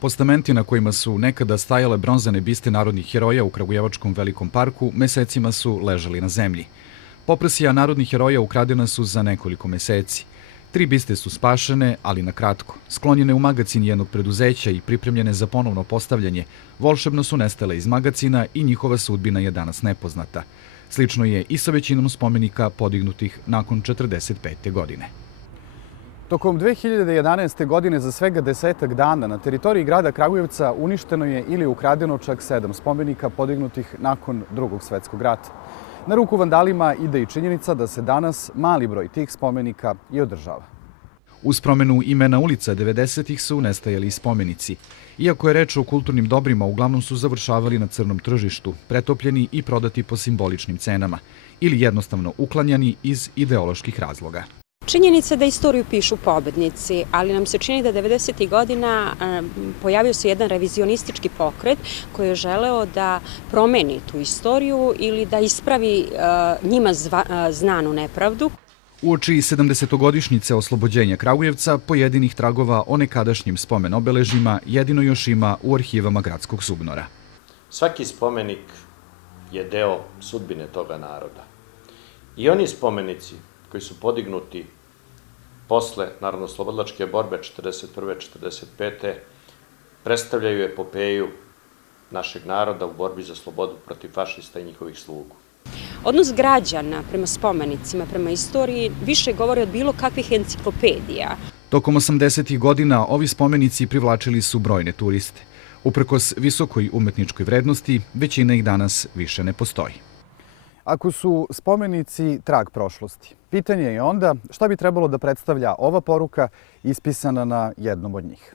Postamenti na kojima su nekada stajale bronzane biste narodnih heroja u Kragujevačkom Velikom parku mesecima su ležali na zemlji. Poprsija narodnih heroja ukradena su za nekoliko meseci. 3 biste su spašene, ali na kratko. Sklonjene u magacin jednog preduzeća i pripremljene za ponovno postavljanje, volšebno su nestale iz magacina i njihova sudbina je danas nepoznata. Slično je i sa većinom spomenika podignutih nakon 45. godine. Tokom 2011. godine za svega 10 dana na teritoriji grada Kragujevca uništeno je ili ukradeno čak 7 spomenika podignutih nakon Drugog svjetskog rata. Na ruku vandalima ide i činjenica da se danas mali broj tih spomenika i održava. Uz promenu imena ulica 90-ih su nestajali i spomenici. Iako je reč o kulturnim dobrima, uglavnom su završavali na crnom tržištu, pretopljeni i prodati po simboličnim cenama ili jednostavno uklanjani iz ideoloških razloga. Činjenica da istoriju pišu pobednici, ali nam se čini da 90. godina pojavio se jedan revizionistički pokret koji je želeo da promeni tu istoriju ili da ispravi njima znanu nepravdu. Uoči 70-godišnjice oslobođenja Kragujevca, pojedinih tragova o nekadašnjim spomen obeležjima jedino još ima u arhivama Gradskog SUBNOR-a. Svaki spomenik je deo sudbine toga naroda. I oni spomenici koji su podignuti posle narodnooslobodilačke borbe 1941. 1945. predstavljaju epopeju našeg naroda u borbi za slobodu protiv fašista i njihovih slugu. Odnos građana prema spomenicima, prema istoriji, više govori od bilo kakvih enciklopedija. Tokom 80. godina ovi spomenici privlačili su brojne turiste. Uprkos visokoj umetničkoj vrednosti, većina ih danas više ne postoji. Ako su spomenici trag prošlosti, pitanje je onda šta bi trebalo da predstavlja ova poruka ispisana na jednom od njih.